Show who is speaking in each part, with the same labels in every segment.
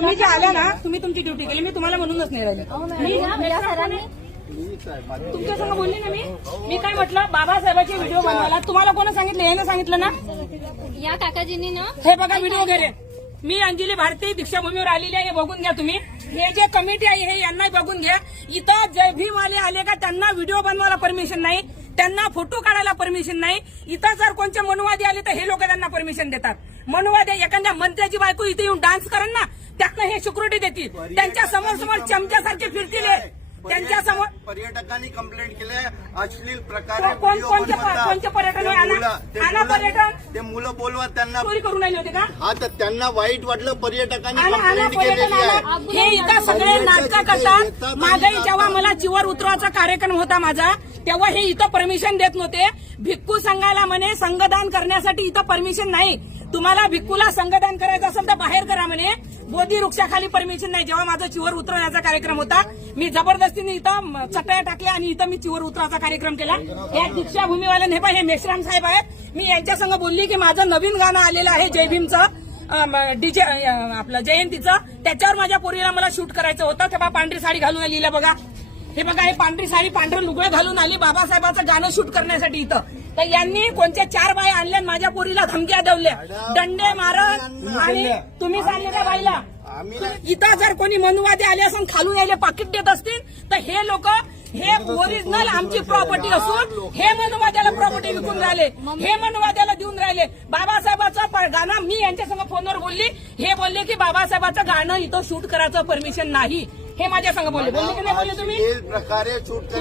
Speaker 1: तुम्ही जे आल्या ना तुम्ही तुमची ड्युटी केली मी तुम्हाला म्हणूनच नाही राहिली. मी ना
Speaker 2: या सरांनी
Speaker 1: तुमच्या संग बोलली ना मी? मी काय म्हटलं बाबासाहेबांचे व्हिडिओ बनवायला. तुम्हाला कोणी सांगितलं याने सांगितलं ना?
Speaker 2: या काकाजींनी ना
Speaker 1: हे बघा व्हिडिओ वगैरे. मी अंजली भारती दीक्षाभूमीवर आलेली आहे हे बघून घ्या तुम्ही. हे जे कमिटी आहे हे यांना बघून घ्या. इथं जय भीम आले आले का त्यांना व्हिडिओ बनवायला परमिशन नाही. त्यांना फोटो काढायला परमिशन नाही. इथं जर कोणते मनुवादी आले तर हे लोक त्यांना परमिशन देतात. मनुवादी एखाद्या मंत्र्याची बायको इथे येऊन डान्स करण ना त्यातनं हे सिक्युरिटी देतील. त्यांच्यासमोर समोर चमच्यासारखे फिरतील. त्यांच्यासमोर
Speaker 3: पर्यटकांनी कंप्लेंट केली अश्लील प्रकारे
Speaker 1: कोणते पर्यटन पर्यटन.
Speaker 3: ते मुलं बोलवा त्यांना
Speaker 1: चोरी करून राहिले होते का?
Speaker 3: हा तर त्यांना वाईट वाटलं. पर्यटकांनी कंप्लेंट केलेली आहे.
Speaker 1: हे इथं सगळे नाटकं करतात. मागे जेव्हा मला चिवर उतरवाचा कार्यक्रम होता माझा तेव्हा हे इथं परमिशन देत नव्हते. भिक्खू संघाला म्हणे संघदान करण्यासाठी इथं परमिशन नाही. तुम्हाला भिक्कूला संघदान करायचं असेल तर बाहेर करा म्हणे. बोधी वृक्षाखाली परमिशन नाही. जेव्हा माझा चिवर उतरवण्याचा कार्यक्रम होता मी जबरदस्तीने इथं म, चटया टाकल्या आणि इथं मी चिवर उतराचा कार्यक्रम केला. या दीक्षाभूमीवाल्याने हे हे मेश्राम साहेब आहेत. मी यांच्या संग बोलली की माझं नवीन गाणं आलेलं आहे जय भीमचं. डीजे आपलं जयंतीचं. त्याच्यावर माझ्या पोरीला मला शूट करायचं होतं. तेव्हा पांढरी साडी घालून आली बघा. हे बघा हे पांढरी साडी पांढरं लुगडं घालून आली बाबासाहेबाचं गाणं शूट करण्यासाठी इथं. तर यांनी कोणत्या चार बाया आणल्या आणि माझ्या पोरीला धमक्या देवल्या? दंडे मारत आणि तुम्ही सांगले त्या बाईला इथं जर कोणी मनुवादी आले असून खालून यायले पाकिट देत असतील तर हे लोक हे ओरिजिनल आमची प्रॉपर्टी असून हे मनुवाद्याला प्रॉपर्टी विकून राहिले. हे मनुवाद्याला देऊन राहिले. बाबासाहेबाचं गाणं मी यांच्यासंग फोनवर बोलली. हे बोलले की बाबासाहेबाचं गाणं इथं शूट करायचं परमिशन नाही. हे माझ्या संग बोलले. बोलले की नाही बोलले तुम्ही?
Speaker 3: प्रकारे शूट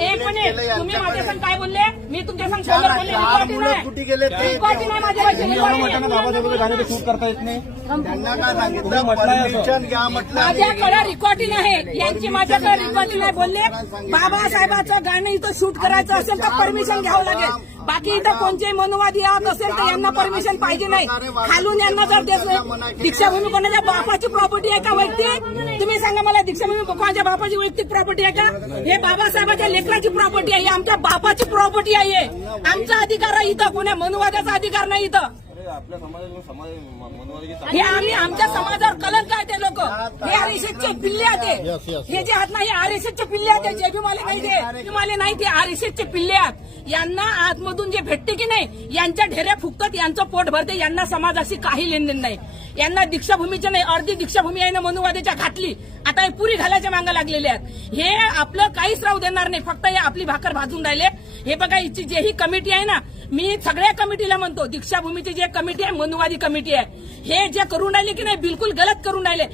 Speaker 1: एक मिनिट. तुम्ही माझ्या संग काय बोलले? मी तुमच्या संग फोनवर बोलले. recording आहे.
Speaker 3: कुठे गेले ते-
Speaker 1: recording आहे माझ्यापाशी, recording आहे.
Speaker 4: बाबासाहेबांचं गाणं ते शूट करता येत नाही.
Speaker 3: त्यांना काय सांगितलं?
Speaker 4: तुम्ही म्हटलंय असं.
Speaker 3: परमिशन घ्या म्हटलं
Speaker 1: माझ्याकडे रेकॉर्डिंग आहे. यांची माझ्याकडे रेकॉर्डिंग आहे. बोलले बाबासाहेबाचं गाणं इथं शूट करायचं असेल तर परमिशन घ्यावं लागेल. बाकी इथं कोणते मनुवादी आहात असेल तर यांना परमिशन पाहिजे नाही. खालून यांना जर देत दीक्षाभूमी कोणाच्या बापाची प्रॉपर्टी आहे का वैयक्तिक तुम्ही सांगा मला दीक्षाभूमी कोणाच्या बापाची वैयक्तिक प्रॉपर्टी आहे का? हे बाबासाहेबाच्या लेकराची प्रॉपर्टी आहे आमच्या बापाची प्रॉपर्टी आहे. आमचा अधिकार आहे इथं कोण्या मनुवाद्याचा अधिकार नाही इथं.
Speaker 4: आपल्या समाजात समाज मनोवादी
Speaker 1: हे आम्ही आमच्या समाजावर कलंक आहे ते लोक. हे आरएसएसचे पिल्ले आहेत हे जे आहेत ना हे आरएसएसचे पिल्ले आहेत जे भीमाले नाही ते. भीमाले नाही ते आरएसएसचे पिल्ले आहेत. यांना आतमधून जे भेटते की नाही यांच्या ढेऱ्या फुकतात यांचं पोट भरते यांना समाजाशी काही लेनदेन नाही. यांना दीक्षाभूमीचे नाही अर्धी दीक्षाभूमी आहे ना मनुवादेच्या घातली. आता हे पुरी घालायच्या मागं लागलेले आहेत. हे आपलं काहीच राहू देणार नाही. फक्त हे आपली भाकर भाजून राहिले. हे बघा हिची जे ही कमिटी आहे ना मी सगळ्या कमिटीला म्हणतो दीक्षाभूमीची जे कमिटी आहे मनुवादी कमिटी आहे हे जे करून राहिले की नाही बिलकुल गलत करून राहिले.